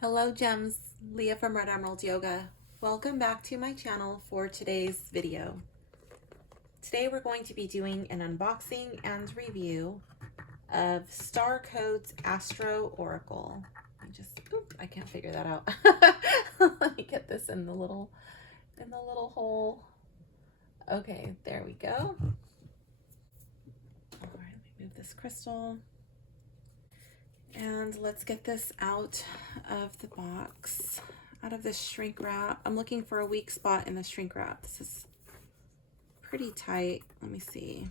Hello gems, Leah from Red Emerald Yoga. Welcome back to my channel for today's video. Today we're going to be doing an unboxing and review of Starcodes Astro Oracle. I can't figure that out. Let me get this in the little hole. Okay, there we go. All right, let me move this crystal. And let's get this out of the box, out of this shrink wrap. I'm looking for a weak spot in the shrink wrap. This is pretty tight. Let me see.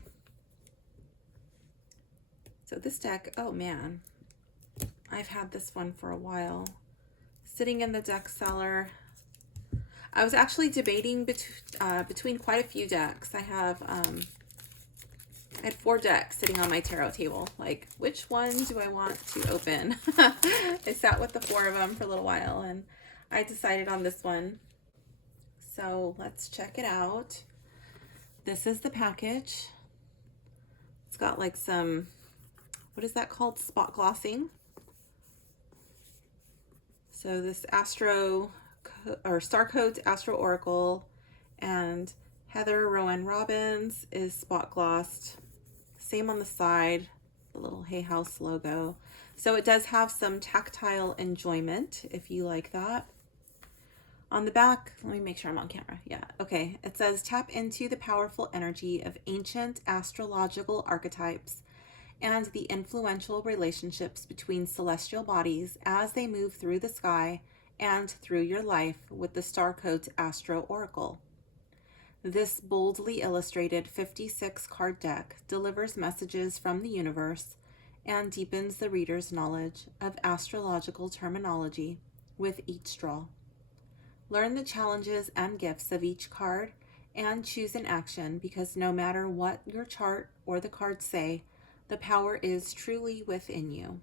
So this deck, oh man, I've had this one for a while. Sitting in the deck cellar. I was actually debating between quite a few decks. I had 4 decks sitting on my tarot table. Like, which one do I want to open? I sat with the 4 of them for a little while and I decided on this one. So let's check it out. This is the package. It's got like some, what is that called? Spot glossing. So this Starcodes Astro Oracle and Heather Rowan Robbins is spot glossed. Same on the side, the little Hay House logo. So it does have some tactile enjoyment if you like that. On the back, let me make sure I'm on camera. Yeah, okay. It says tap into the powerful energy of ancient astrological archetypes and the influential relationships between celestial bodies as they move through the sky and through your life with the Starcodes Astro Oracle. This boldly illustrated 56 card deck delivers messages from the universe and deepens the reader's knowledge of astrological terminology with each draw. Learn the challenges and gifts of each card and choose an action, because no matter what your chart or the cards say, the power is truly within you.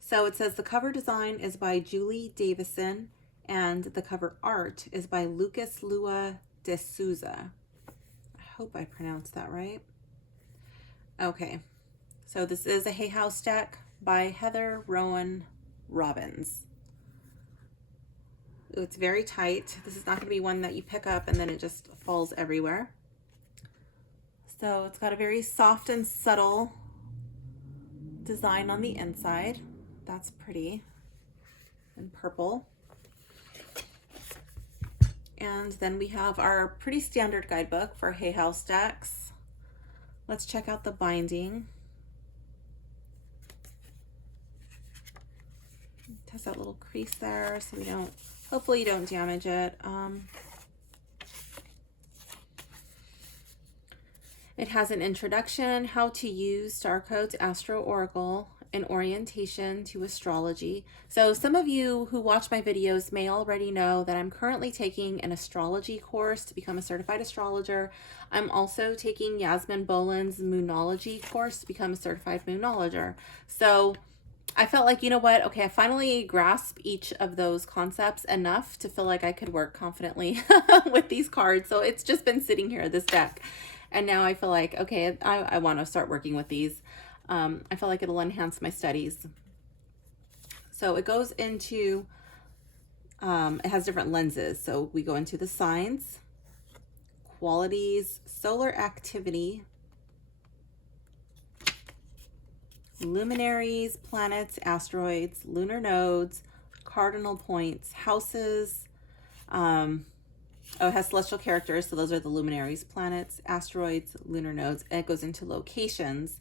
So it says the cover design is by Julie Davison and the cover art is by Lucas Lua de Souza. I hope I pronounced that right. Okay, so this is a Hay House deck by Heather Rowan Robbins. It's very tight. This is not going to be one that you pick up and then it just falls everywhere. So it's got a very soft and subtle design on the inside. That's pretty. And purple. And then we have our pretty standard guidebook for Hay House decks. Let's check out the binding. It has that little crease there, so we don't, hopefully you don't damage it. It has an introduction, how to use Starcodes Astro Oracle, an orientation to astrology. So some of you who watch my videos may already know that I'm currently taking an astrology course to become a certified astrologer. I'm also taking Yasmin Boland's Moonology course to become a certified moonologer. So I felt like, you know what? Okay, I finally grasp each of those concepts enough to feel like I could work confidently with these cards. So it's just been sitting here, this deck. And now I feel like, okay, I want to start working with these. I feel like it'll enhance my studies. So it goes into, it has different lenses. So we go into the signs, qualities, solar activity, luminaries, planets, asteroids, lunar nodes, cardinal points, houses. It has celestial characters, so those are the luminaries, planets, asteroids, lunar nodes. And it goes into locations,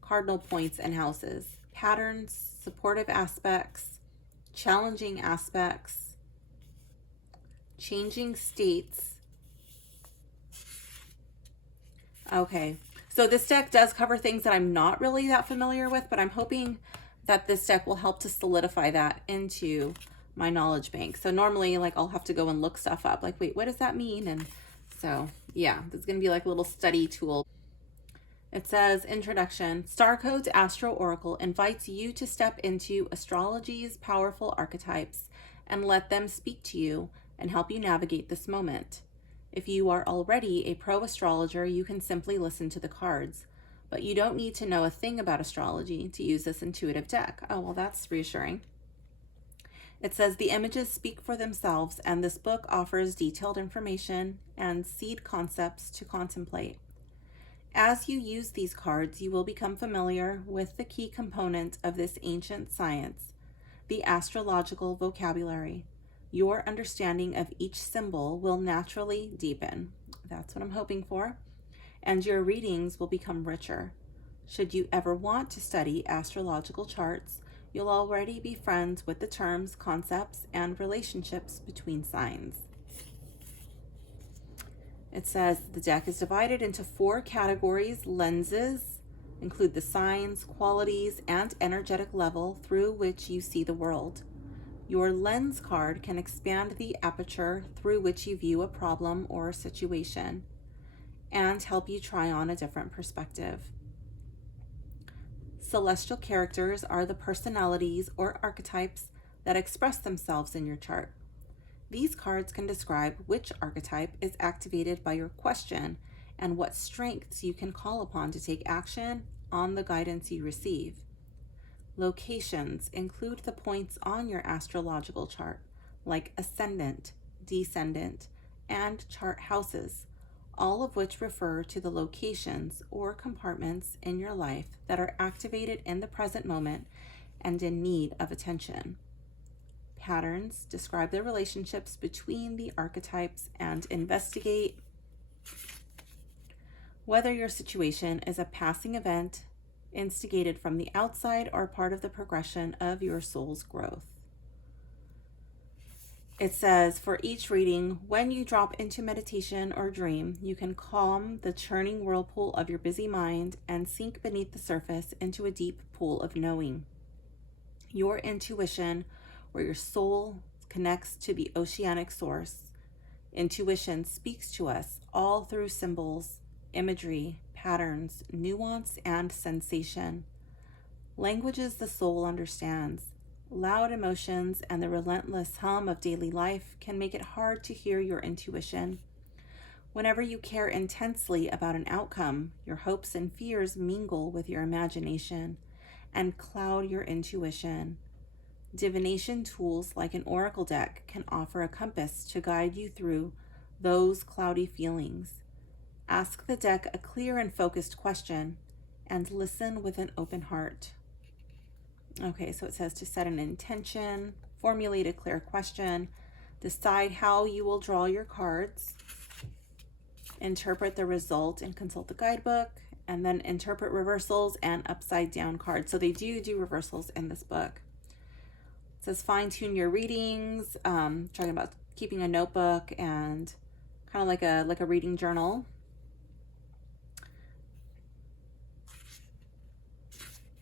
cardinal points, and houses. Patterns, supportive aspects, challenging aspects, changing states. Okay, so this deck does cover things that I'm not really that familiar with, but I'm hoping that this deck will help to solidify that into my knowledge bank. So normally, like, I'll have to go and look stuff up, like, wait, what does that mean? And so yeah, this is gonna be like a little study tool. It says, introduction, Starcodes Astro Oracle invites you to step into astrology's powerful archetypes and let them speak to you and help you navigate this moment. If you are already a pro astrologer, you can simply listen to the cards, but you don't need to know a thing about astrology to use this intuitive deck. Oh, well, that's reassuring. It says the images speak for themselves, and this book offers detailed information and seed concepts to contemplate. As you use these cards, you will become familiar with the key component of this ancient science, the astrological vocabulary. Your understanding of each symbol will naturally deepen. That's what I'm hoping for. And your readings will become richer. Should you ever want to study astrological charts, you'll already be friends with the terms, concepts, and relationships between signs. It says the deck is divided into 4 categories. Lenses include the signs, qualities, and energetic level through which you see the world. Your lens card can expand the aperture through which you view a problem or a situation and help you try on a different perspective. Celestial characters are the personalities or archetypes that express themselves in your chart. These cards can describe which archetype is activated by your question and what strengths you can call upon to take action on the guidance you receive. Locations include the points on your astrological chart, like ascendant, descendant, and chart houses, all of which refer to the locations or compartments in your life that are activated in the present moment and in need of attention. Patterns describe the relationships between the archetypes and investigate whether your situation is a passing event instigated from the outside or part of the progression of your soul's growth. It says for each reading, when you drop into meditation or dream, you can calm the churning whirlpool of your busy mind and sink beneath the surface into a deep pool of knowing. Your intuition, where your soul connects to the oceanic source. Intuition speaks to us all through symbols, imagery, patterns, nuance, and sensation. Languages the soul understands. Loud emotions and the relentless hum of daily life can make it hard to hear your intuition. Whenever you care intensely about an outcome, your hopes and fears mingle with your imagination and cloud your intuition. Divination tools like an oracle deck can offer a compass to guide you through those cloudy feelings. Ask the deck a clear and focused question and listen with an open heart. Okay, so it says to set an intention, formulate a clear question, decide how you will draw your cards, interpret the result and consult the guidebook, and then interpret reversals and upside down cards. So they do reversals in this book. It says fine-tune your readings, talking about keeping a notebook and kind of like a reading journal.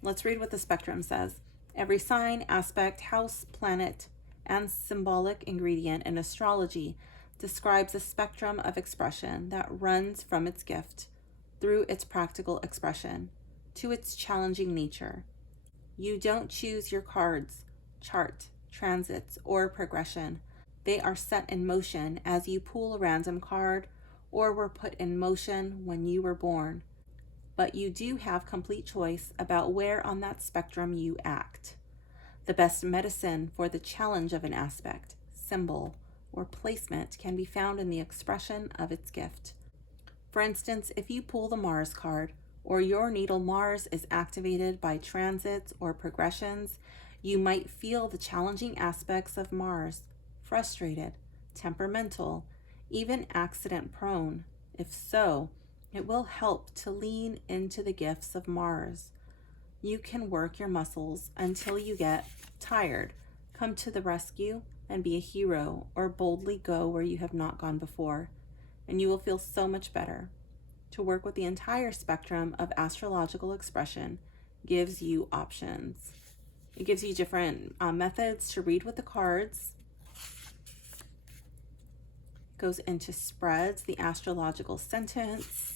Let's read what the spectrum says. Every sign, aspect, house, planet, and symbolic ingredient in astrology describes a spectrum of expression that runs from its gift through its practical expression to its challenging nature. You don't choose your cards, chart, transits, or progression. They are set in motion as you pull a random card or were put in motion when you were born. But you do have complete choice about where on that spectrum you act. The best medicine for the challenge of an aspect, symbol, or placement can be found in the expression of its gift. For instance, if you pull the Mars card, or your natal Mars is activated by transits or progressions, you might feel the challenging aspects of Mars, frustrated, temperamental, even accident-prone. If so, it will help to lean into the gifts of Mars. You can work your muscles until you get tired, come to the rescue, and be a hero, or boldly go where you have not gone before, and you will feel so much better. To work with the entire spectrum of astrological expression gives you options. It gives you different methods to read with the cards. It goes into spreads, the astrological sentence,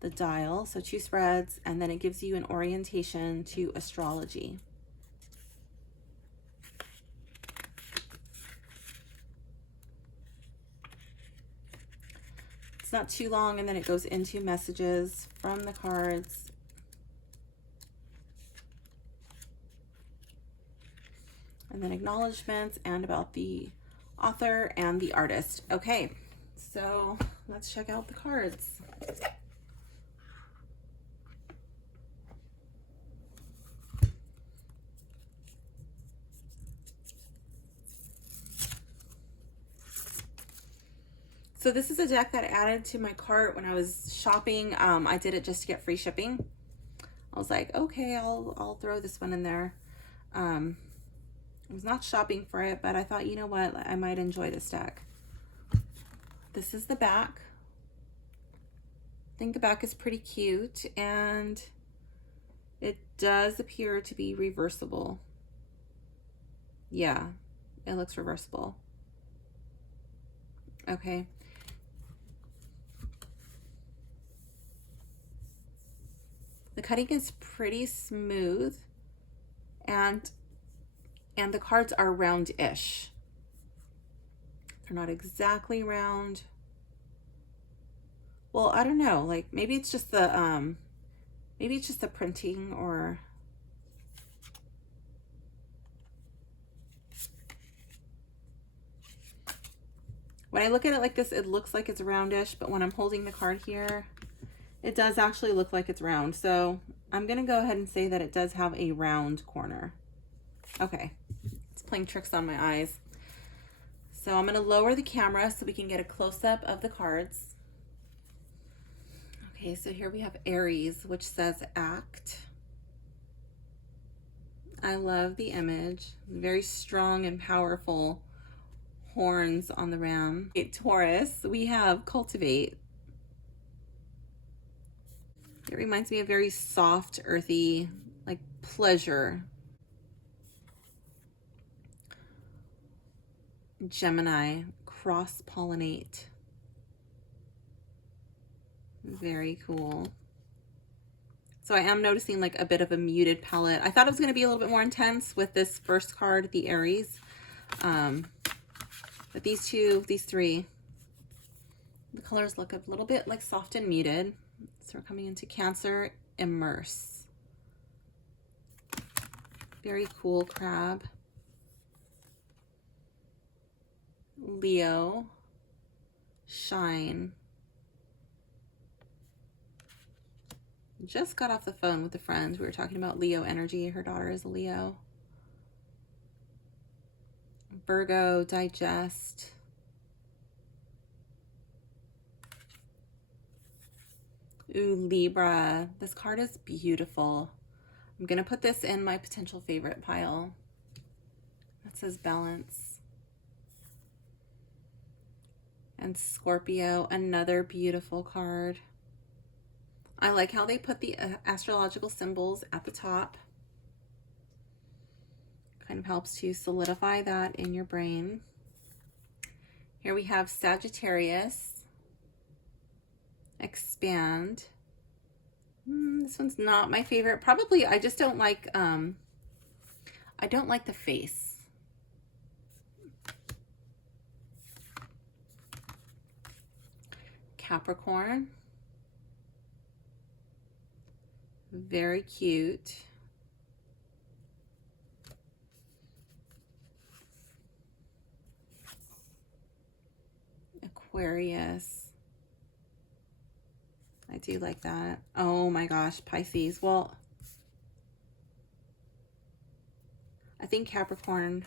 the dial, so 2 spreads, and then it gives you an orientation to astrology. It's not too long, and then it goes into messages from the cards. and then acknowledgments and about the author and the artist. Okay, so let's check out the cards. So this is a deck that I added to my cart when I was shopping. I did it just to get free shipping. I was like, okay, I'll throw this one in there. I was not shopping for it, but I thought, you know what, I might enjoy this deck. This is the back. I think the back is pretty cute, and it does appear to be reversible. Yeah, it looks reversible. Okay. The cutting is pretty smooth, and the cards are round-ish. They're not exactly round. Well, I don't know, like maybe it's just the printing, or when I look at it like this, it looks like it's roundish, but when I'm holding the card here, it does actually look like it's round. So I'm gonna go ahead and say that it does have a round corner. Okay, it's playing tricks on my eyes. So I'm gonna lower the camera so we can get a close-up of the cards. Okay, so here we have Aries, which says act. I love the image, very strong and powerful horns on the ram. Okay, Taurus, we have cultivate. It reminds me of very soft, earthy, like pleasure. Gemini, cross-pollinate. Very cool. So I am noticing like a bit of a muted palette. I thought it was going to be a little bit more intense with this first card, the Aries. But these three, the colors look a little bit like soft and muted. So we're coming into Cancer, immerse. Very cool crab. Leo, shine. Just got off the phone with a friend. We were talking about Leo energy. Her daughter is a Leo. Virgo, digest. Ooh, Libra. This card is beautiful. I'm going to put this in my potential favorite pile. That says balance. And Scorpio, another beautiful card. I like how they put the astrological symbols at the top. Kind of helps to solidify that in your brain. Here we have Sagittarius, expand. This one's not my favorite. Probably I just don't like the face. Capricorn, very cute. Aquarius, I do like that. Oh my gosh, Pisces. Well, I think Capricorn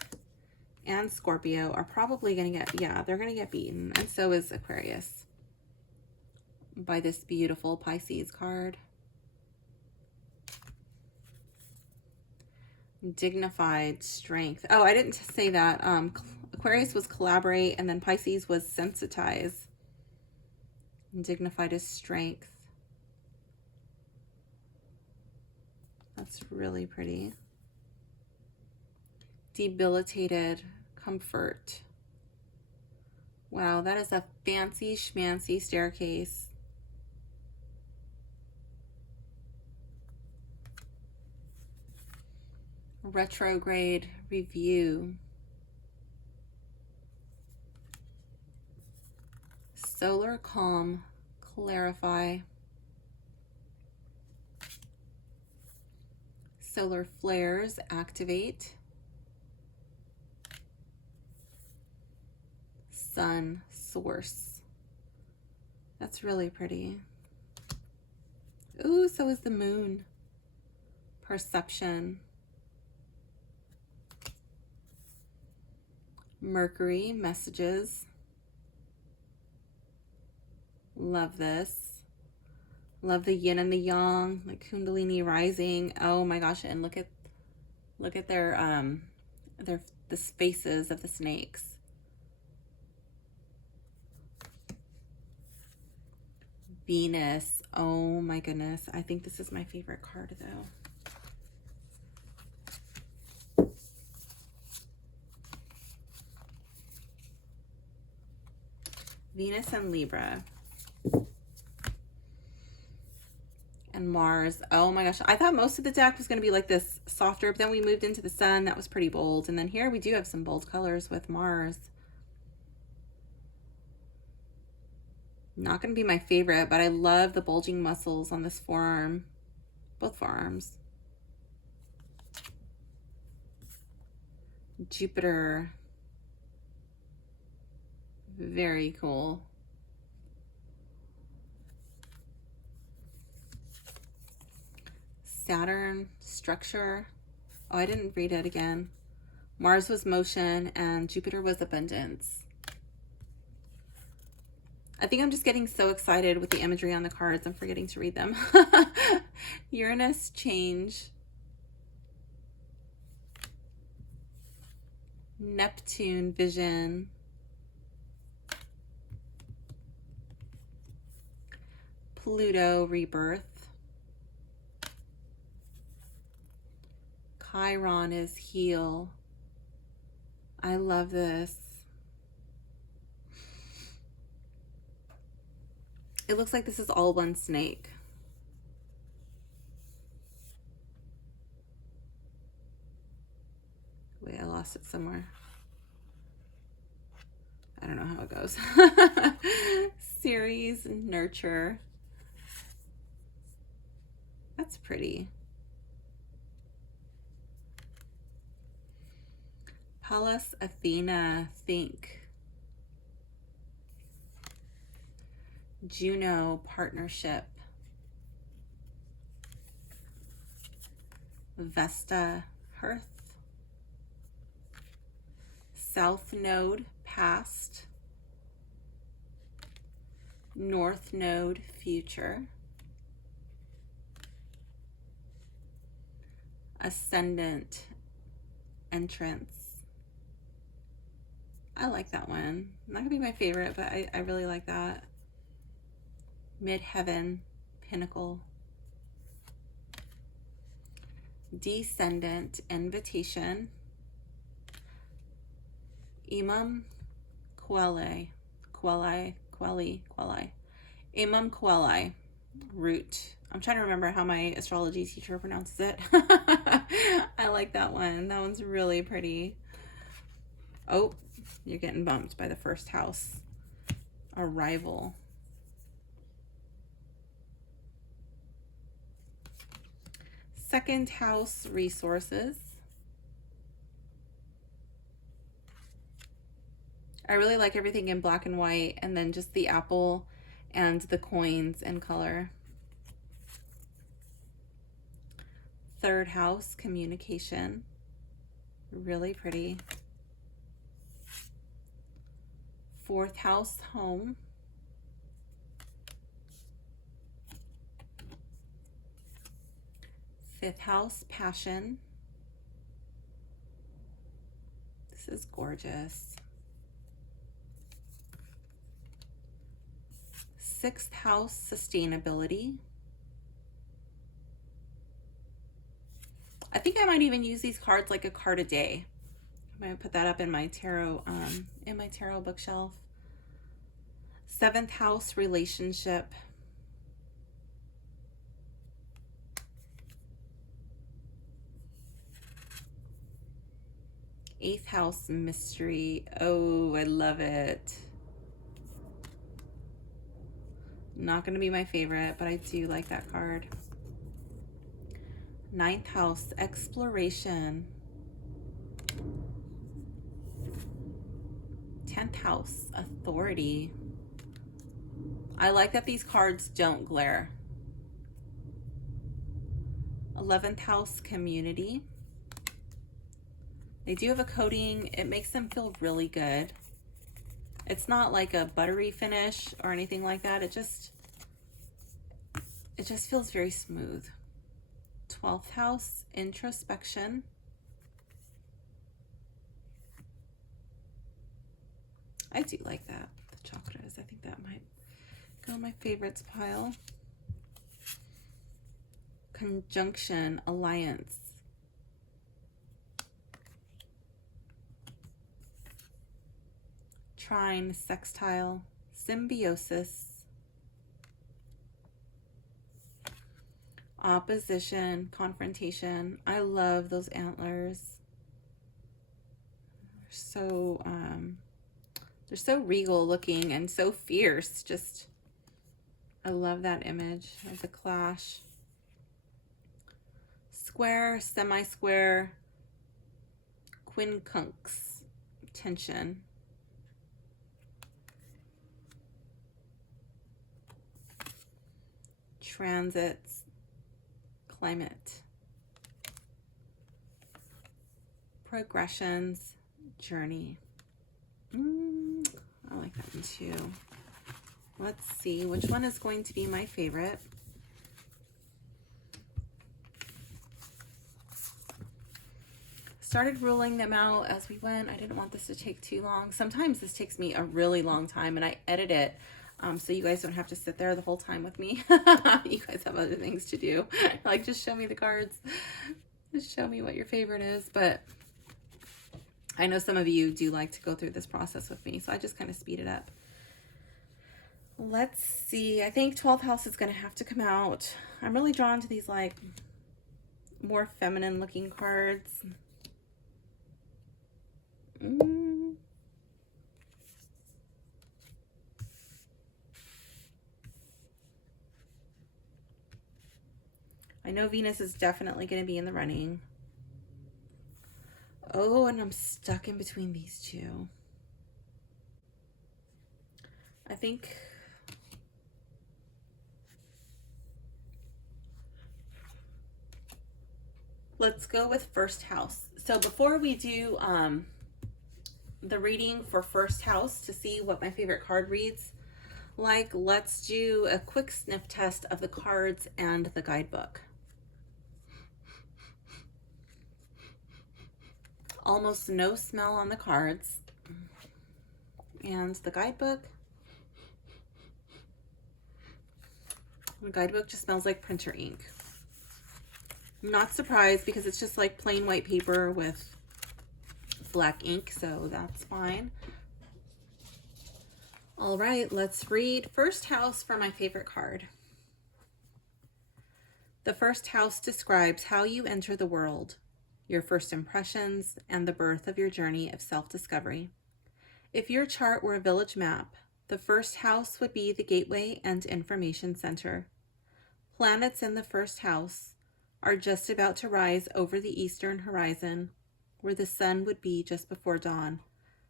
and Scorpio are probably going to get, yeah, they're going to get beaten. And so is Aquarius by this beautiful Pisces card. Dignified strength. Oh, I didn't say that. Aquarius was collaborate, and then Pisces was sensitize. And dignified is strength. That's really pretty. Debilitated, comfort. Wow, that is a fancy schmancy staircase. Retrograde review. Solar calm, clarify. Solar flares, activate. sun source. That's really pretty. Ooh, so is the moon. Perception. Mercury, messages. Love this. Love the yin and the yang, like Kundalini rising. Oh my gosh, and look at the faces of the snakes. Venus. Oh my goodness. I think this is my favorite card though. Venus and Libra. And Mars. Oh my gosh. I thought most of the deck was going to be like this softer, but then we moved into the sun. That was pretty bold. And then here we do have some bold colors with Mars. Not going to be my favorite, but I love the bulging muscles on this forearm. Both forearms. Jupiter. Very cool. Saturn, structure. Oh, I didn't read it again. Mars was motion and Jupiter was abundance. I think I'm just getting so excited with the imagery on the cards, I'm forgetting to read them. Uranus, change. Neptune, vision. Pluto, rebirth. Chiron is heal. I love this. It looks like this is all one snake. Wait, I lost it somewhere. I don't know how it goes. Series, nurture. That's pretty. Pallas, Athena, think. Juno, partnership. Vesta, hearth. South node, past. North node, future. Ascendant, entrance. I like that one. Not gonna be my favorite, but I really like that. Midheaven, pinnacle. Descendant, invitation. Imam Quelli. Imam Quelli, root. I'm trying to remember how my astrology teacher pronounces it. I like that one. That one's really pretty. Oh, you're getting bumped by the first house. Arrival. Second house, resources. I really like everything in black and white, and then just the apple and the coins in color. Third house, communication. Really pretty. Fourth house, home. Fifth house, passion. This is gorgeous. Sixth house, sustainability. I think I might even use these cards like a card a day. I'm going to put that up in my tarot bookshelf. Seventh house, relationship. Eighth house, mystery. Oh, I love it. Not going to be my favorite, but I do like that card. Ninth house, exploration. 10th house, authority. I like that these cards don't glare. 11th house, community. They do have a coating. It makes them feel really good. It's not like a buttery finish or anything like that. It just feels very smooth. 12th house, introspection. I do like that, the chakras. I think that might go in my favorites pile. Conjunction, alliance. Trine, sextile, symbiosis. Opposition, confrontation. I love those antlers. They're so regal looking and so fierce. Just, I love that image of the clash. Square, semi-square, quincunx, tension. Transits, climate. Progressions, journey. I like that one too. Let's see which one is going to be my favorite. Started ruling them out as we went. I didn't want this to take too long. Sometimes this takes me a really long time and I edit it so you guys don't have to sit there the whole time with me. You guys have other things to do. Like, just show me the cards. Just show me what your favorite is. But I know some of you do like to go through this process with me, so I just kind of speed it up. Let's see. I think 12th house is going to have to come out. I'm really drawn to these like more feminine looking cards. I know Venus is definitely going to be in the running. Oh, and I'm stuck in between these two. I think let's go with first house. So before we do the reading for first house to see what my favorite card reads like, let's do a quick sniff test of the cards and the guidebook. Almost no smell on the cards. And the guidebook. The guidebook just smells like printer ink. I'm not surprised because it's just like plain white paper with black ink, so that's fine. All right, let's read first house for my favorite card. The first house describes how you enter the world, your first impressions, and the birth of your journey of self-discovery. If your chart were a village map, the first house would be the gateway and information center. Planets in the first house are just about to rise over the eastern horizon, where the sun would be just before dawn,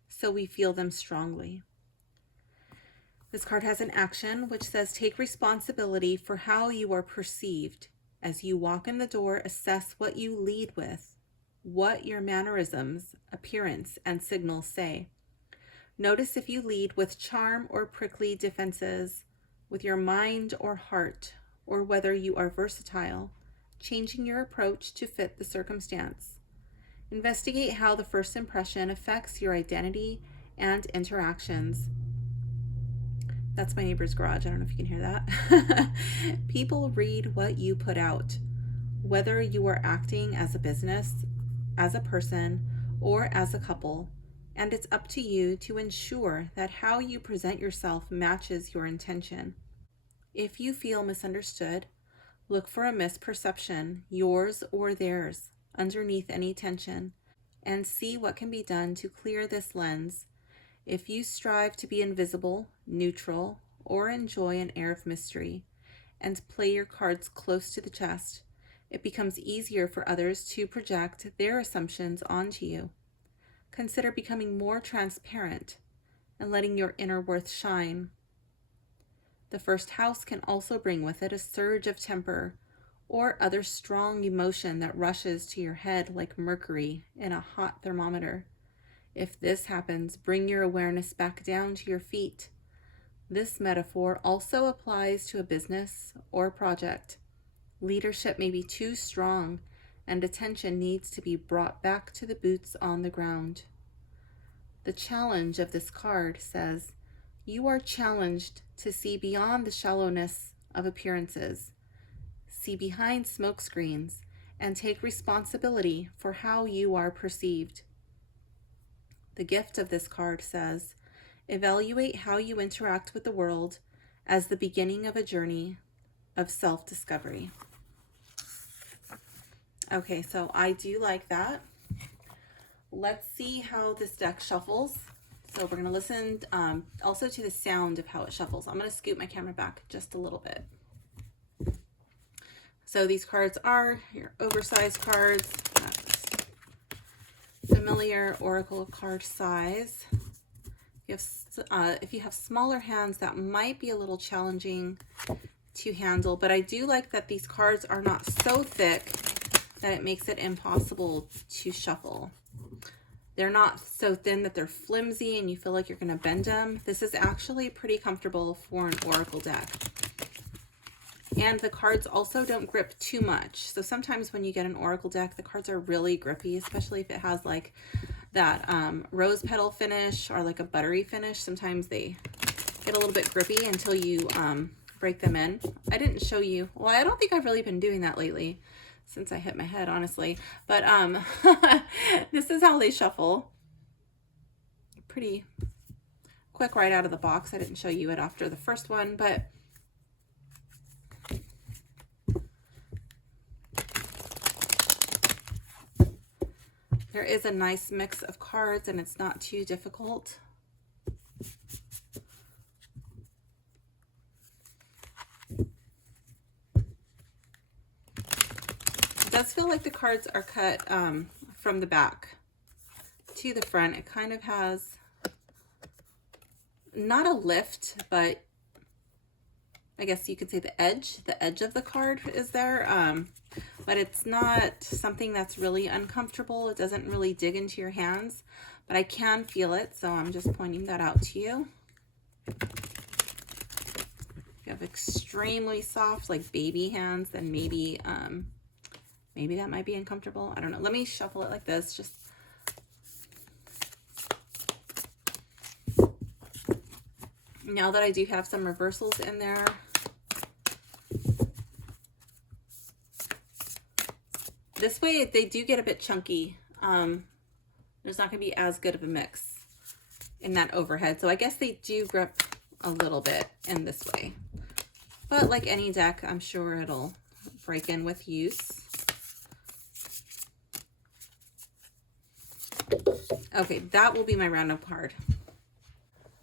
so we feel them strongly. This card has an action which says take responsibility for how you are perceived. As you walk in the door, assess what you lead with, what your mannerisms, appearance, and signals say. Notice if you lead with charm or prickly defenses, with your mind or heart, or whether you are versatile, changing your approach to fit the circumstance. Investigate how the first impression affects your identity and interactions. That's my neighbor's garage. I don't know if you can hear that. People read what you put out, whether you are acting as a business, as a person, or as a couple, and it's up to you to ensure that how you present yourself matches your intention. If you feel misunderstood, look for a misperception, yours or theirs, underneath any tension, and see what can be done to clear this lens. If you strive to be invisible, neutral, or enjoy an air of mystery, and play your cards close to the chest, it becomes easier for others to project their assumptions onto you. Consider becoming more transparent. and letting your inner worth shine. The first house can also bring with it a surge of temper or other strong emotion that rushes to your head like mercury in a hot thermometer. If this happens, bring your awareness back down to your feet. This metaphor also applies to a business or project. Leadership may be too strong, and attention needs to be brought back to the boots on the ground. The challenge of this card says, you are challenged to see beyond the shallowness of appearances, see behind smoke screens, and take responsibility for how you are perceived. The gift of this card says, evaluate how you interact with the world as the beginning of a journey of self-discovery. Okay, so I do like that. Let's see how this deck shuffles. So we're going to listen also to the sound of how it shuffles. I'm going to scoot my camera back just a little bit. So these cards are your oversized cards, familiar oracle card size. If you have smaller hands, that might be a little challenging to handle, but I do like that these cards are not so thick that it makes it impossible to shuffle. They're not so thin that they're flimsy and you feel like you're going to bend them. This is actually pretty comfortable for an oracle deck. And the cards also don't grip too much. So sometimes when you get an oracle deck, the cards are really grippy, especially if it has like that rose petal finish or like a buttery finish. Sometimes they get a little bit grippy until you break them in. I didn't show you, well, I don't think I've really been doing that lately since I hit my head, honestly, but this is how they shuffle. Pretty quick right out of the box. I didn't show you it after the first one, but there is a nice mix of cards and it's not too difficult. It does feel like the cards are cut from the back to the front. It kind of has not a lift, but I guess you could say the edge of the card is there. But it's not something that's really uncomfortable. It doesn't really dig into your hands, but I can feel it. So I'm just pointing that out to you. If you have extremely soft, like baby hands, then maybe that might be uncomfortable. I don't know. Let me shuffle it like this. Just now that I do have some reversals in there. This way they do get a bit chunky. There's not going to be as good of a mix in that overhead. So I guess they do grip a little bit in this way. But like any deck, I'm sure it'll break in with use. Okay, that will be my random card.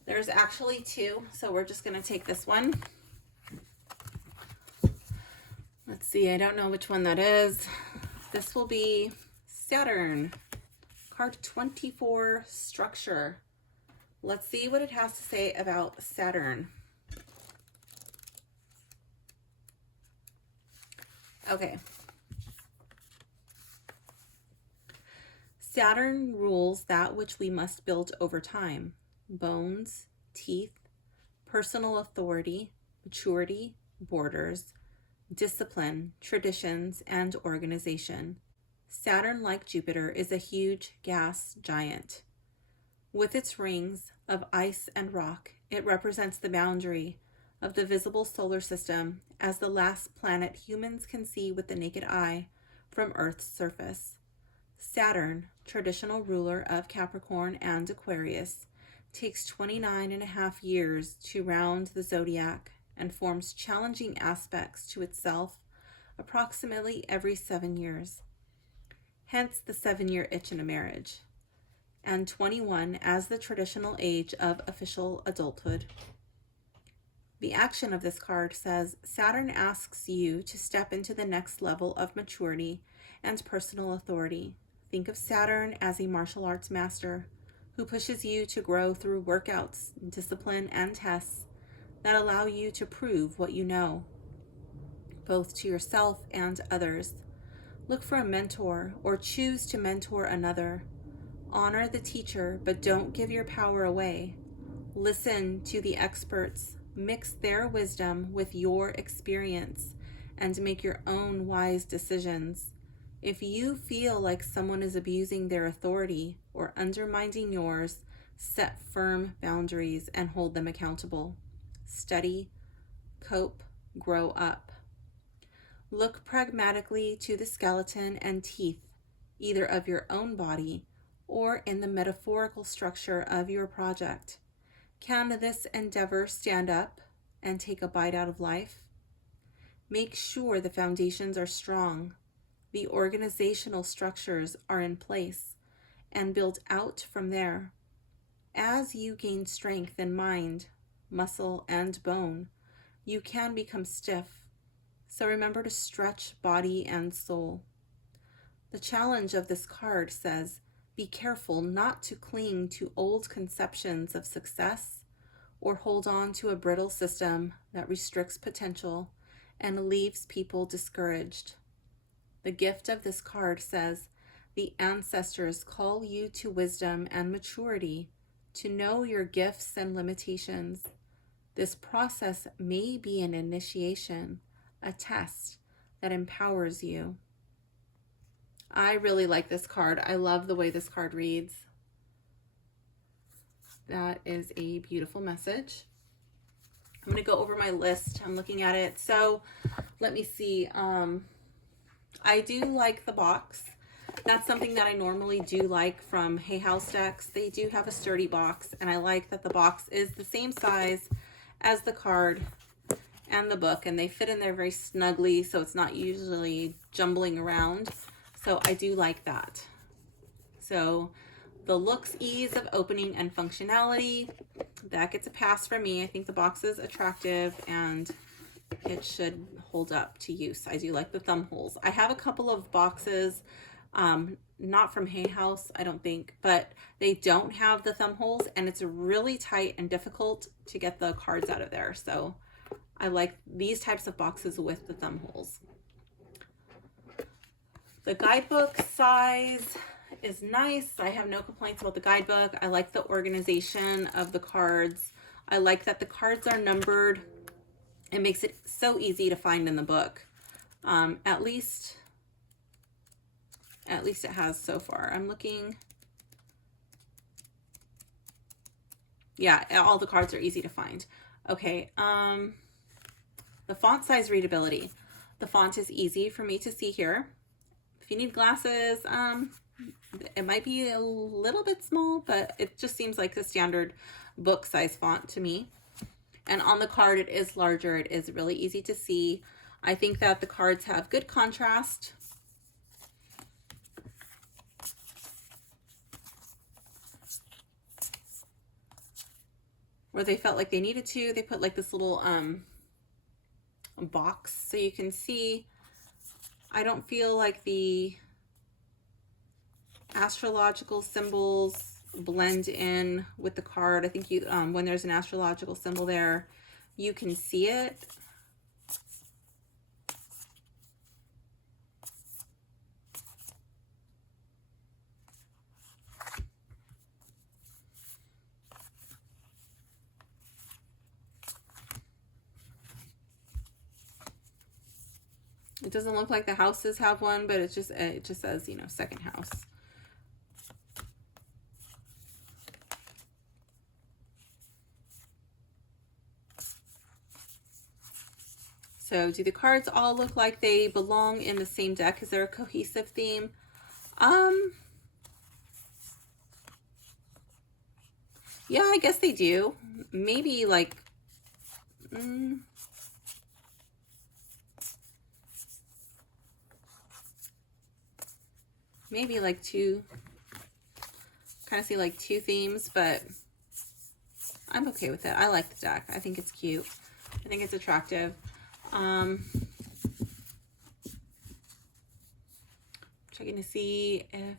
There's actually two, so we're just going to take this one. Let's see, I don't know which one that is. This will be Saturn, card 24, structure. Let's see what it has to say about Saturn. Okay. Saturn rules that which we must build over time: bones, teeth, personal authority, maturity, borders, discipline, traditions, and organization. Saturn, like Jupiter, is a huge gas giant. With its rings of ice and rock, it represents the boundary of the visible solar system as the last planet humans can see with the naked eye from Earth's surface. Saturn, traditional ruler of Capricorn and Aquarius, takes 29.5 years to round the zodiac and forms challenging aspects to itself approximately every 7 years. Hence the 7-year itch in a marriage, and 21 as the traditional age of official adulthood. The action of this card says Saturn asks you to step into the next level of maturity and personal authority. Think of Saturn as a martial arts master who pushes you to grow through workouts, discipline, and tests that allow you to prove what you know, both to yourself and others. Look for a mentor or choose to mentor another. Honor the teacher, but don't give your power away. Listen to the experts, mix their wisdom with your experience, and make your own wise decisions. If you feel like someone is abusing their authority or undermining yours, set firm boundaries and hold them accountable. Study, cope, grow up. Look pragmatically to the skeleton and teeth, either of your own body or in the metaphorical structure of your project. Can this endeavor stand up and take a bite out of life? Make sure the foundations are strong, the organizational structures are in place, and build out from there. As you gain strength in mind, muscle, and bone, you can become stiff. So remember to stretch body and soul. The challenge of this card says, be careful not to cling to old conceptions of success or hold on to a brittle system that restricts potential and leaves people discouraged. The gift of this card says, the ancestors call you to wisdom and maturity, to know your gifts and limitations. This process may be an initiation, a test that empowers you. I really like this card. I love the way this card reads. That is a beautiful message. I'm going to go over my list. I'm looking at it. So let me see. I do like the box. That's something that I normally do like from Hay House decks. They do have a sturdy box, and I like that the box is the same size as the card and the book, and they fit in there very snugly, so it's not usually jumbling around. So I do like that. So the looks, ease of opening, and functionality, that gets a pass for me. I think the box is attractive and it should hold up to use. I do like the thumb holes. I have a couple of boxes, not from Hay House, I don't think, but they don't have the thumb holes, and it's really tight and difficult to get the cards out of there. So I like these types of boxes with the thumb holes. The guidebook size is nice. I have no complaints about the guidebook. I like the organization of the cards. I like that the cards are numbered. It makes it so easy to find in the book. At least it has so far. I'm looking. Yeah, all the cards are easy to find. Okay. The font size readability. The font is easy for me to see here. If you need glasses, it might be a little bit small, but it just seems like the standard book size font to me. And on the card, it is larger. It is really easy to see. I think that the cards have good contrast. Where they felt like they needed to, they put like this little box so you can see. I don't feel like the astrological symbols blend in with the card. I think you when there's an astrological symbol there, you can see it. It doesn't look like the houses have one, but it just says, you know, second house. So do the cards all look like they belong in the same deck? Is there a cohesive theme? Yeah, I guess they do. Maybe like, maybe like two, kind of see like two themes, but I'm okay with it. I like the deck. I think it's cute. I think it's attractive. Checking to see if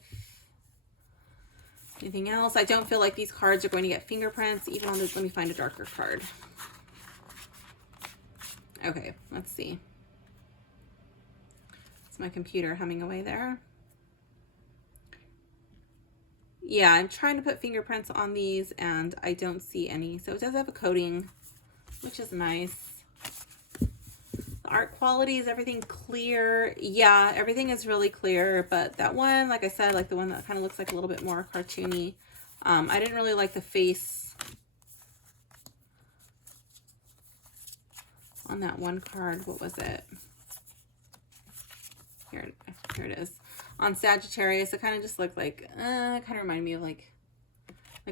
Anything else? I don't feel like these cards are going to get fingerprints, even on this. Let me find a darker card. Okay, let's see. It's my computer humming away there. Yeah, I'm trying to put fingerprints on these and I don't see any. So it does have a coating, which is nice. The art quality, is everything clear? Yeah, everything is really clear, but that one, like I said, like the one that kind of looks like a little bit more cartoony, I didn't really like the face on that one card. What was it? Here it is. On Sagittarius, it kind of just looked like, kind of reminded me of like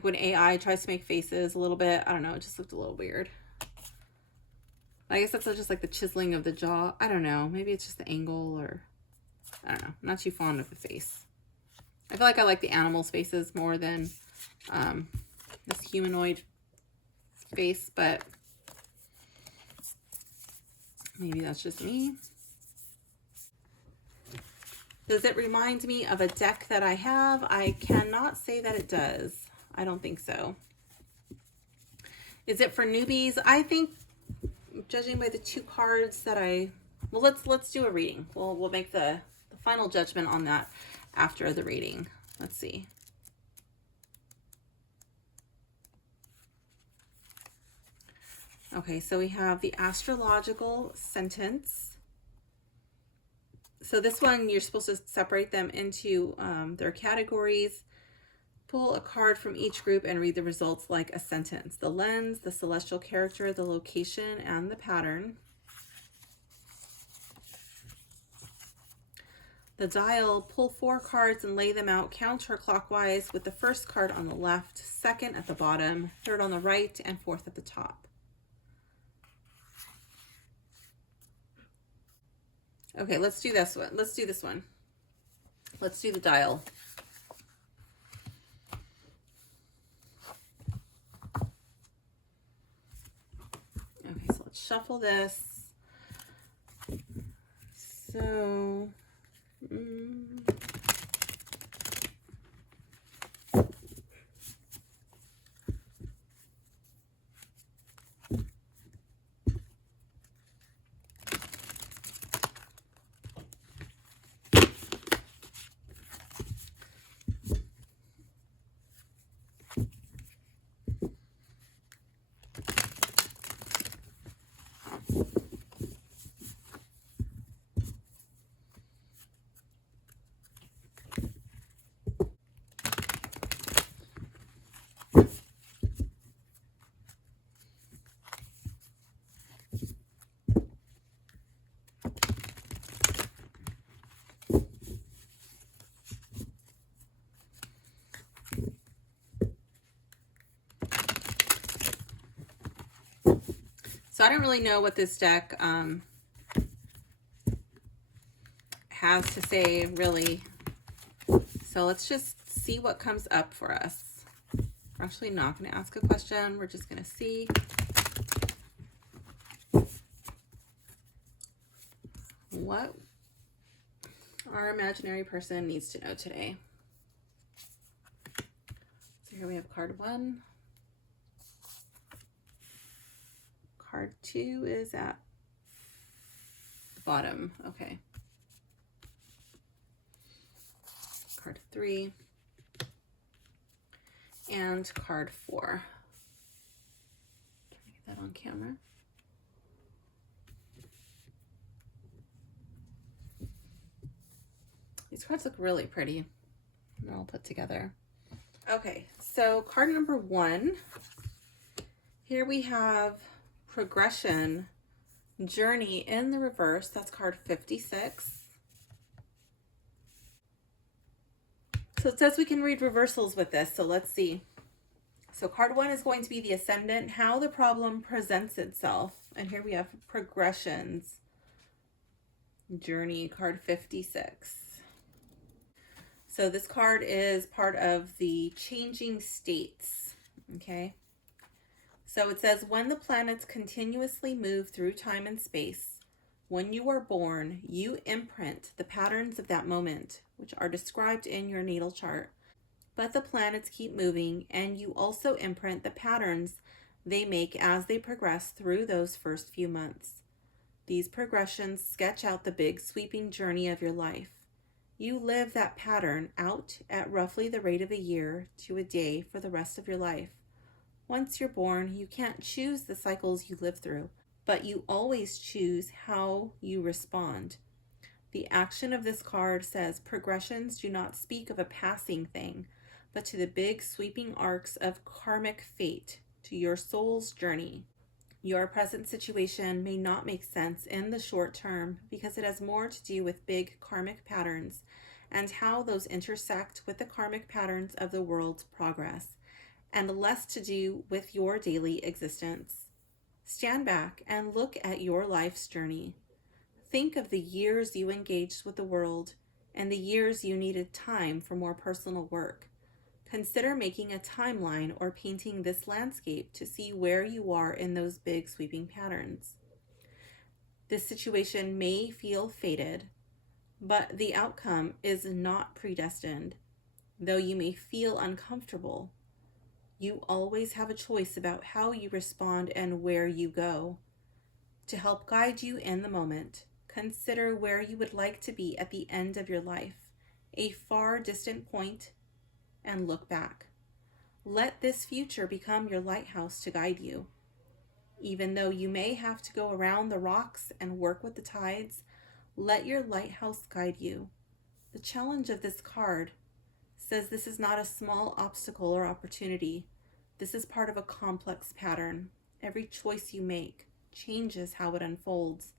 when AI tries to make faces a little bit. I don't know, it just looked a little weird. I guess that's just like the chiseling of the jaw. I don't know. Maybe it's just the angle, or I don't know. I'm not too fond of the face. I feel like I like the animals' faces more than this humanoid face, but maybe that's just me. Does it remind me of a deck that I have? I cannot say that it does. I don't think so. Is it for newbies? I think, judging by the two cards that well, let's do a reading. We'll make the final judgment on that after the reading. Let's see. Okay, so we have the astrological sentence. So this one, you're supposed to separate them into their categories. Pull a card from each group and read the results like a sentence. The lens, the celestial character, the location, and the pattern. The dial, pull 4 cards and lay them out counterclockwise with the first card on the left, second at the bottom, third on the right, and fourth at the top. Okay, let's do this one. Let's do this one. Let's do the dial. Okay, so let's shuffle this. So, I don't really know what this deck has to say, really. So let's just see what comes up for us. We're actually not going to ask a question. We're just going to see. What our imaginary person needs to know today. So here we have card 1. Card 2 is at the bottom. Okay. Card 3. And card 4. Try to get that on camera. These cards look really pretty. They're all put together. Okay, so card number 1. Here we have progression, journey in the reverse. That's card 56. So it says we can read reversals with this. So let's see. So card 1 is going to be the ascendant, how the problem presents itself. And here we have progressions, journey, card 56. So this card is part of the changing states. Okay. So it says, when the planets continuously move through time and space, when you are born, you imprint the patterns of that moment, which are described in your natal chart. But the planets keep moving, and you also imprint the patterns they make as they progress through those first few months. These progressions sketch out the big sweeping journey of your life. You live that pattern out at roughly the rate of a year to a day for the rest of your life. Once you're born, you can't choose the cycles you live through, but you always choose how you respond. The action of this card says progressions do not speak of a passing thing, but to the big sweeping arcs of karmic fate, to your soul's journey. Your present situation may not make sense in the short term because it has more to do with big karmic patterns and how those intersect with the karmic patterns of the world's progress, and less to do with your daily existence. Stand back and look at your life's journey. Think of the years you engaged with the world and the years you needed time for more personal work. Consider making a timeline or painting this landscape to see where you are in those big sweeping patterns. This situation may feel fated, but the outcome is not predestined. Though you may feel uncomfortable, you always have a choice about how you respond and where you go. To help guide you in the moment, consider where you would like to be at the end of your life, a far distant point, and look back. Let this future become your lighthouse to guide you. Even though you may have to go around the rocks and work with the tides, let your lighthouse guide you. The challenge of this card says this is not a small obstacle or opportunity. This is part of a complex pattern. Every choice you make changes how it unfolds.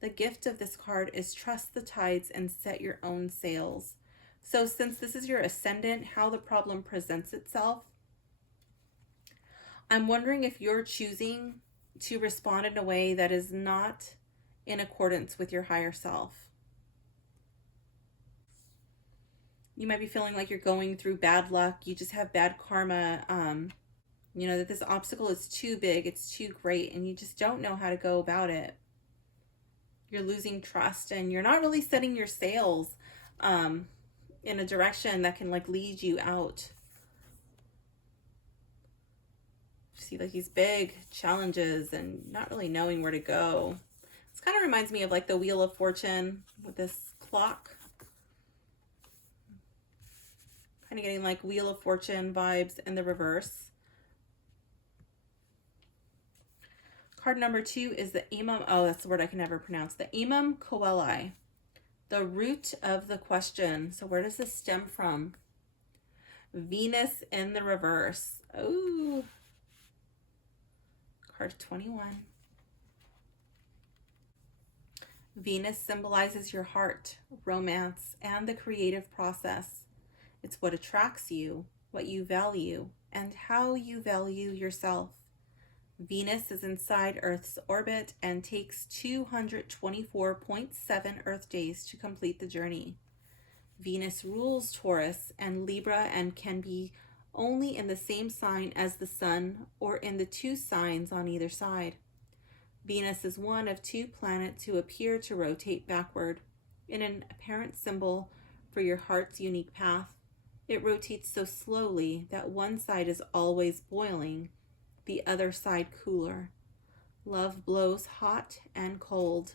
The gift of this card is trust the tides and set your own sails. So since this is your ascendant, how the problem presents itself, I'm wondering if you're choosing to respond in a way that is not in accordance with your higher self. You might be feeling like you're going through bad luck. You just have bad karma. That this obstacle is too big, it's too great, and you just don't know how to go about it. You're losing trust, and you're not really setting your sails in a direction that can lead you out. You see these big challenges and not really knowing where to go. This kind of reminds me of the Wheel of Fortune with this clock. Kind of getting Wheel of Fortune vibes in the reverse. Card number 2 is the Imam. Oh, that's the word I can never pronounce. The Imam Coeli. The root of the question. So where does this stem from? Venus in the reverse. Oh. Card 21. Venus symbolizes your heart, romance, and the creative process. It's what attracts you, what you value, and how you value yourself. Venus is inside Earth's orbit and takes 224.7 Earth days to complete the journey. Venus rules Taurus and Libra and can be only in the same sign as the Sun or in the 2 signs on either side. Venus is one of 2 planets who appear to rotate backward. In an apparent symbol for your heart's unique path, it rotates so slowly that one side is always boiling, the other side cooler. Love blows hot and cold.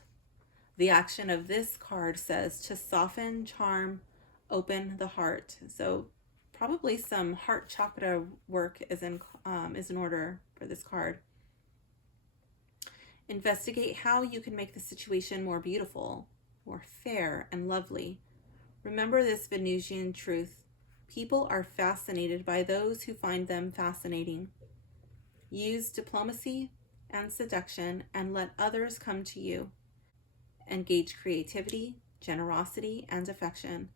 The action of this card says to soften, charm, open the heart. So probably some heart chakra work is in order for this card. Investigate how you can make the situation more beautiful, more fair and lovely. Remember this Venusian truth. People are fascinated by those who find them fascinating. Use diplomacy and seduction and let others come to you. Engage creativity, generosity, and affection.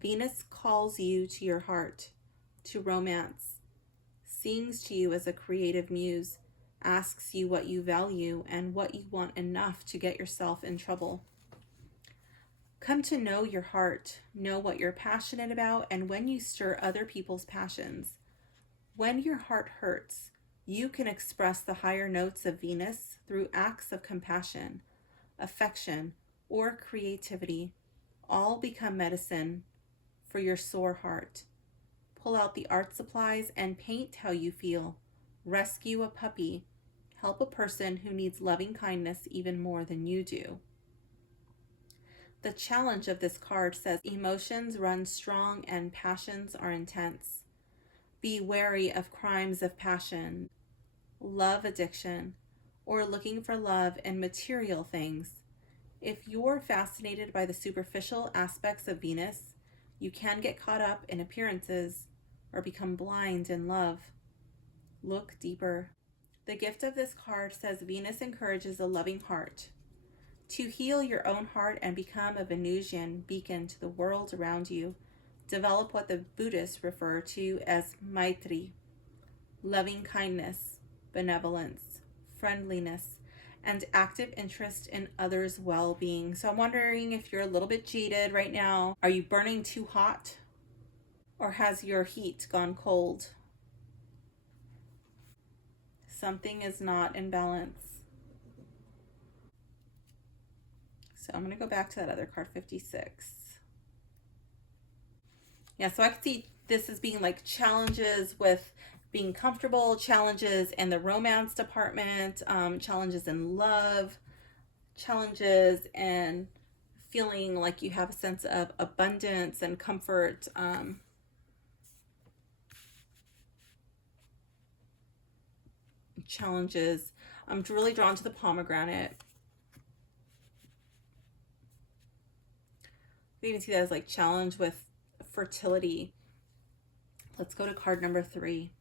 Venus calls you to your heart, to romance, sings to you as a creative muse, asks you what you value and what you want enough to get yourself in trouble. Come to know your heart, know what you're passionate about, and when you stir other people's passions. When your heart hurts, you can express the higher notes of Venus through acts of compassion, affection, or creativity. All become medicine for your sore heart. Pull out the art supplies and paint how you feel. Rescue a puppy. Help a person who needs loving kindness even more than you do. The challenge of this card says emotions run strong and passions are intense. Be wary of crimes of passion, love addiction, or looking for love in material things. If you're fascinated by the superficial aspects of Venus, you can get caught up in appearances or become blind in love. Look deeper. The gift of this card says Venus encourages a loving heart. To heal your own heart and become a Venusian beacon to the world around you, develop what the Buddhists refer to as Maitri, loving kindness, benevolence, friendliness, and active interest in others' well-being. So I'm wondering if you're a little bit jaded right now. Are you burning too hot? Or has your heat gone cold? Something is not in balance. So I'm going to go back to that other card, 56. Yeah, so I can see this as being like challenges with being comfortable, challenges in the romance department, challenges in love, challenges in feeling like you have a sense of abundance and comfort. Challenges. I'm really drawn to the pomegranate. We even see that as like challenge with fertility. Let's go to card number 3.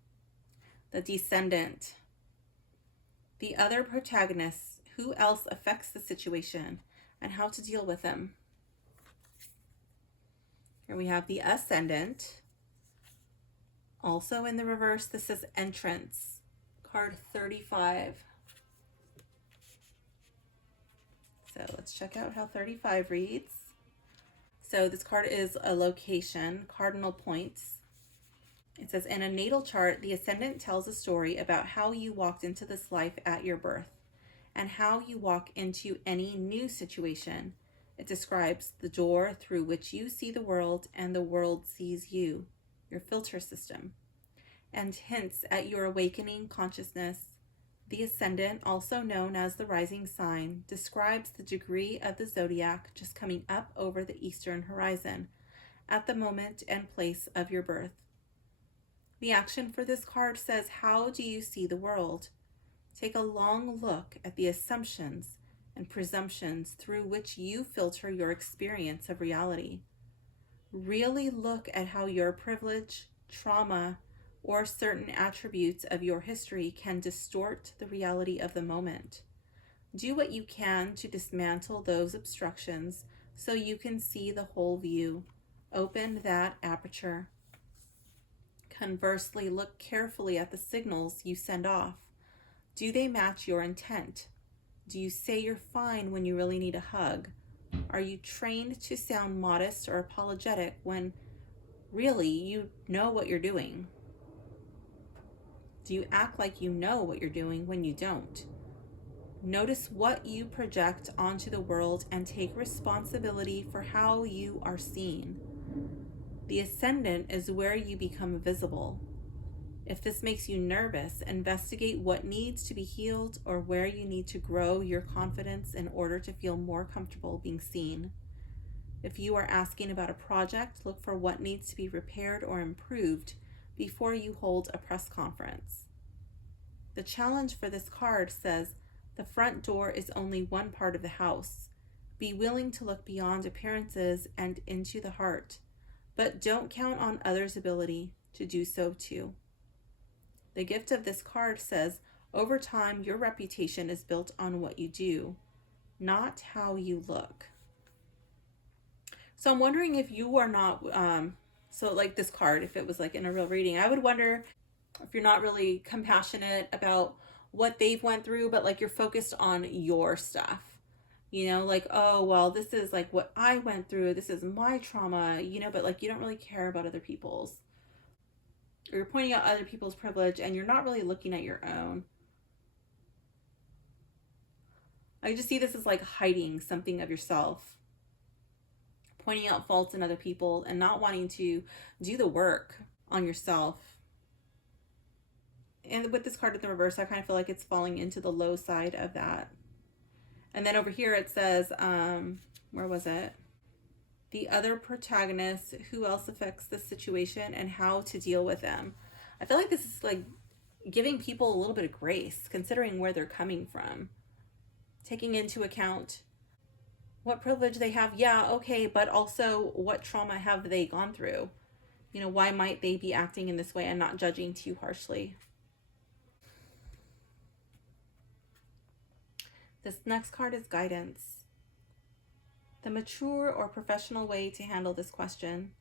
The Descendant. The other protagonists. Who else affects the situation and how to deal with them? Here we have the Ascendant. Also in the reverse, this is Entrance. Card 35. So let's check out how 35 reads. So this card is a location, cardinal points. It says, in a natal chart, the Ascendant tells a story about how you walked into this life at your birth and how you walk into any new situation. It describes the door through which you see the world and the world sees you, your filter system, and hints at your awakening consciousness. The Ascendant, also known as the rising sign, describes the degree of the zodiac just coming up over the eastern horizon at the moment and place of your birth. The action for this card says, how do you see the world? Take a long look at the assumptions and presumptions through which you filter your experience of reality. Really look at how your privilege, trauma, or certain attributes of your history can distort the reality of the moment. Do what you can to dismantle those obstructions so you can see the whole view. Open that aperture. Conversely, look carefully at the signals you send off. Do they match your intent? Do you say you're fine when you really need a hug? Are you trained to sound modest or apologetic when really you know what you're doing? Do you act like you know what you're doing when you don't? Notice what you project onto the world and take responsibility for how you are seen. The Ascendant is where you become visible. If this makes you nervous, investigate what needs to be healed or where you need to grow your confidence in order to feel more comfortable being seen. If you are asking about a project, look for what needs to be repaired or improved before you hold a press conference. The challenge for this card says, the front door is only one part of the house. Be willing to look beyond appearances and into the heart, but don't count on others' ability to do so too. The gift of this card says, over time, your reputation is built on what you do, not how you look. So I'm wondering if you are not, so like this card, if it was like in a real reading, I would wonder if you're not really compassionate about what they've went through, but like you're focused on your stuff. You know, like, oh, well, this is like what I went through. This is my trauma, you know, but like you don't really care about other people's. Or you're pointing out other people's privilege and you're not really looking at your own. I just see this as like hiding something of yourself, pointing out faults in other people and not wanting to do the work. on yourself. And with this card in the reverse, I kind of feel like it's falling into the low side of that. And then over here it says, where was it? The other protagonists, who else affects the situation and how to deal with them. I feel like this is like giving people a little bit of grace, considering where they're coming from, taking into account what privilege they have. Yeah, okay, but also what trauma have they gone through? You know, why might they be acting in this way, and not judging too harshly. This next card is guidance. The mature or professional way to handle this question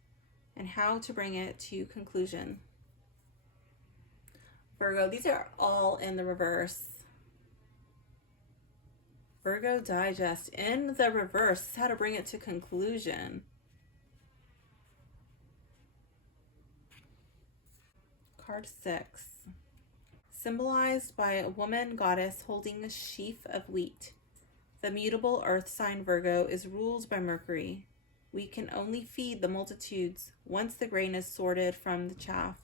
and how to bring it to conclusion. Virgo, these are all in the reverse. Virgo Digest in the reverse. This is how to bring it to conclusion. Card 6. Symbolized by a woman goddess holding a sheaf of wheat. The mutable earth sign Virgo is ruled by Mercury. We can only feed the multitudes once the grain is sorted from the chaff.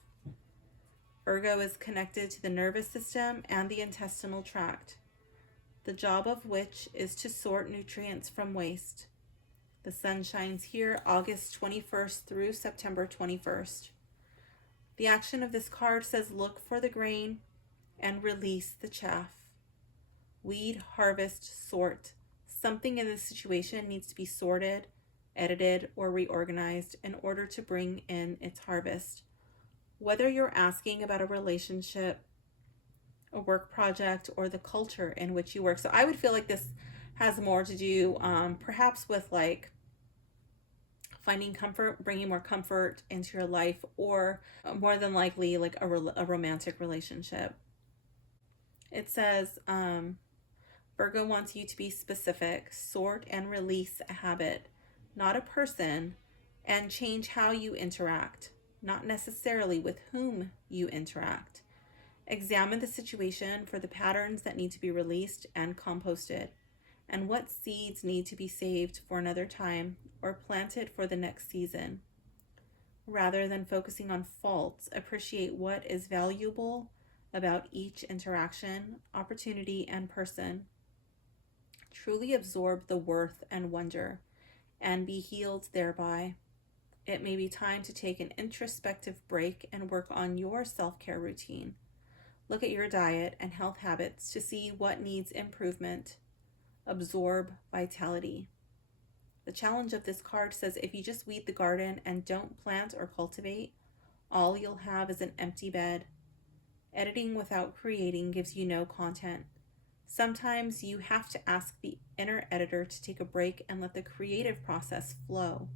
Virgo is connected to the nervous system and the intestinal tract, the job of which is to sort nutrients from waste. The sun shines here August 21st through September 21st. The action of this card says look for the grain and release the chaff. Weed, harvest, sort. Something in this situation needs to be sorted, edited, or reorganized in order to bring in its harvest. Whether you're asking about a relationship, a work project, or the culture in which you work. So I would feel like this has more to do perhaps with like finding comfort, bringing more comfort into your life, or more than likely like a romantic relationship. It says Virgo wants you to be specific, sort and release a habit, not a person, and change how you interact, not necessarily with whom you interact. Examine the situation for the patterns that need to be released and composted, and what seeds need to be saved for another time or planted for the next season. Rather than focusing on faults, appreciate what is valuable about each interaction, opportunity, and person. Truly absorb the worth and wonder, and be healed thereby. It may be time to take an introspective break and work on your self-care routine. Look at your diet and health habits to see what needs improvement. Absorb vitality. The challenge of this card says if you just weed the garden and don't plant or cultivate, all you'll have is an empty bed. Editing without creating gives you no content. Sometimes you have to ask the inner editor to take a break and let the creative process flow.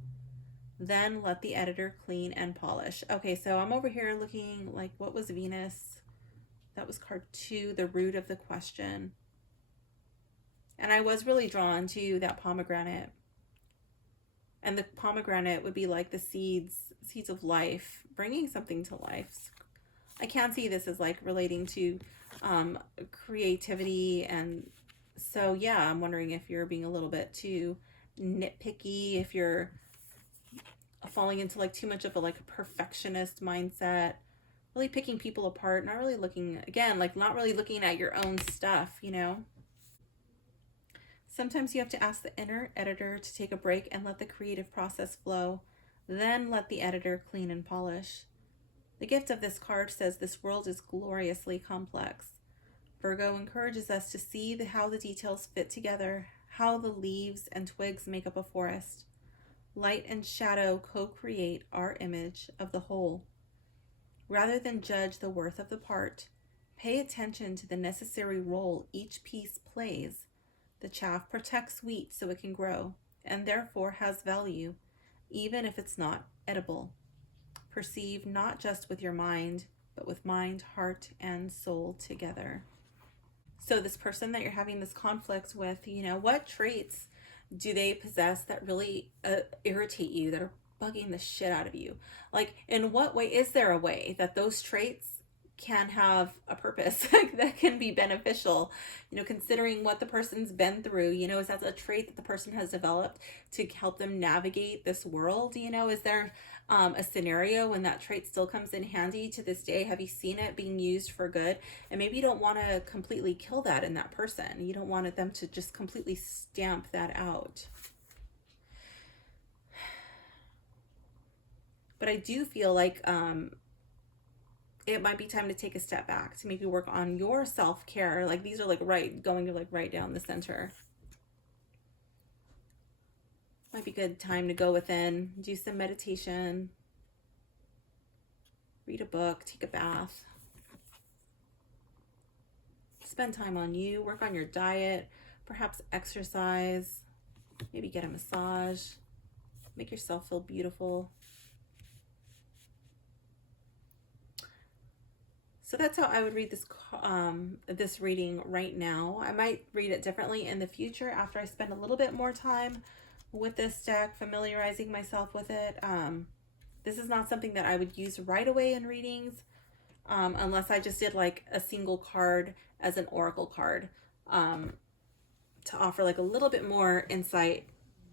Then let the editor clean and polish. Okay, so I'm over here looking like, what was Venus? That was card 2, the root of the question. And I was really drawn to that pomegranate. And the pomegranate would be like the seeds of life, bringing something to life. I can see this as like relating to creativity. And so, yeah, I'm wondering if you're being a little bit too nitpicky, if you're falling into like too much of a like perfectionist mindset, really picking people apart, not really looking, again, like not really looking at your own stuff, you know. Sometimes you have to ask the inner editor to take a break and let the creative process flow, then let the editor clean and polish. The gift of this card says this world is gloriously complex. Virgo encourages us to see how the details fit together, how the leaves and twigs make up a forest. Light and shadow co-create our image of the whole. Rather than judge the worth of the part, pay attention to the necessary role each piece plays. The chaff protects wheat so it can grow, and therefore has value, even if it's not edible. Perceive not just with your mind, but with mind, heart, and soul together. So this person that you're having this conflict with, you know, what traits do they possess that really irritate you, that are bugging the shit out of you? Like, in what way, is there a way that those traits can have a purpose that can be beneficial, you know, considering what the person's been through. You know, is that a trait that the person has developed to help them navigate this world? You know, is there a scenario when that trait still comes in handy to this day? Have you seen it being used for good? And maybe you don't want to completely kill that in that person. You don't want them to just completely stamp that out. But I do feel like it might be time to take a step back, to maybe work on your self-care. Like these are like going to like right down the center. Might be a good time to go within, do some meditation, read a book, take a bath, spend time on you, work on your diet, perhaps exercise, maybe get a massage, make yourself feel beautiful. So that's how I would read this reading right now. I might read it differently in the future after I spend a little bit more time with this deck, familiarizing myself with it. This is not something that I would use right away in readings, unless I just did like a single card as an oracle card, to offer like a little bit more insight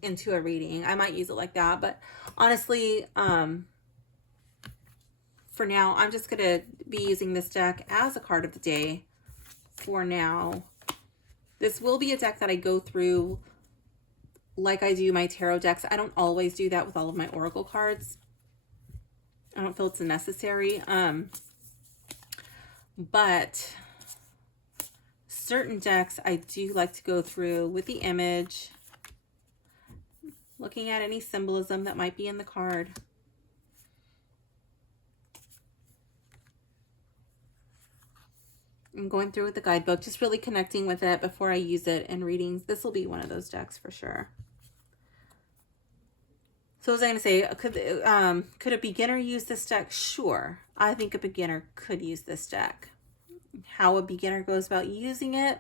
into a reading. I might use it like that, but honestly, for now, I'm just going to be using this deck as a card of the day for now. This will be a deck that I go through like I do my tarot decks. I don't always do that with all of my oracle cards. I don't feel it's necessary. But certain decks I do like to go through with the image, looking at any symbolism that might be in the card. I'm going through with the guidebook, just really connecting with it before I use it in readings. This will be one of those decks for sure. So what was I going to say? Could a beginner use this deck? Sure. I think a beginner could use this deck. How a beginner goes about using it,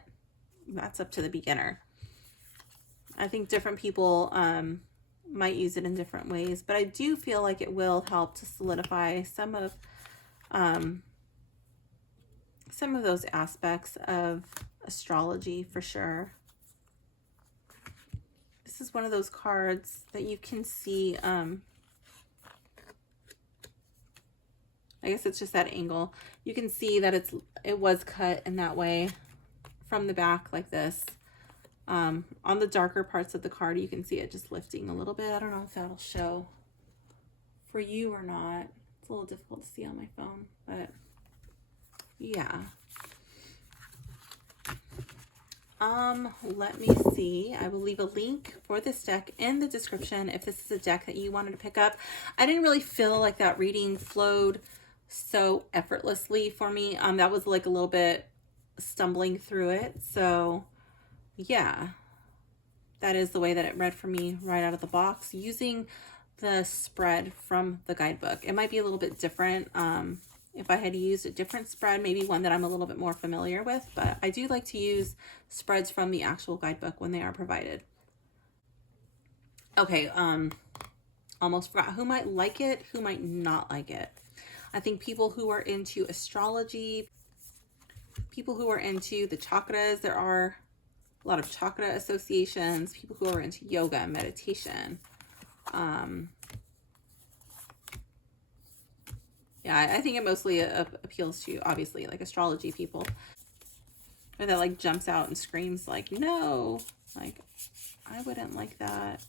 that's up to the beginner. I think different people might use it in different ways, but I do feel like it will help to solidify some of those aspects of astrology for sure. This is one of those cards that you can see, I guess it's just that angle. You can see that it was cut in that way from the back like this. On the darker parts of the card, you can see it just lifting a little bit. I don't know if that'll show for you or not. It's a little difficult to see on my phone, but yeah. Let me see. I will leave a link for this deck in the description if this is a deck that you wanted to pick up. I didn't really feel like that reading flowed so effortlessly for me. That was like a little bit stumbling through it. So yeah, that is the way that it read for me right out of the box, using the spread from the guidebook. It might be a little bit different if I had used a different spread, maybe one that I'm a little bit more familiar with, but I do like to use spreads from the actual guidebook when they are provided. Okay, almost forgot who might like it, who might not like it. I think people who are into astrology, people who are into the chakras, there are a lot of chakra associations, people who are into yoga and meditation. Yeah, I think it mostly appeals to, obviously, like astrology people. Or that like jumps out and screams like, no, like, I wouldn't like that.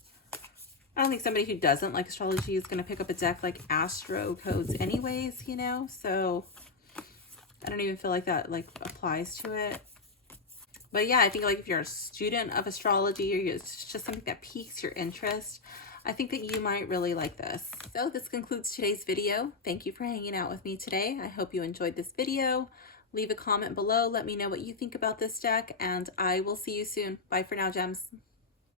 I don't think somebody who doesn't like astrology is going to pick up a deck like Astrocodes anyways, you know? So I don't even feel like that like applies to it. But yeah, I think like if you're a student of astrology or it's just something that piques your interest, I think that you might really like this. So this concludes today's video. Thank you for hanging out with me today. I hope you enjoyed this video. Leave a comment below. Let me know what you think about this deck, and I will see you soon. Bye for now, gems.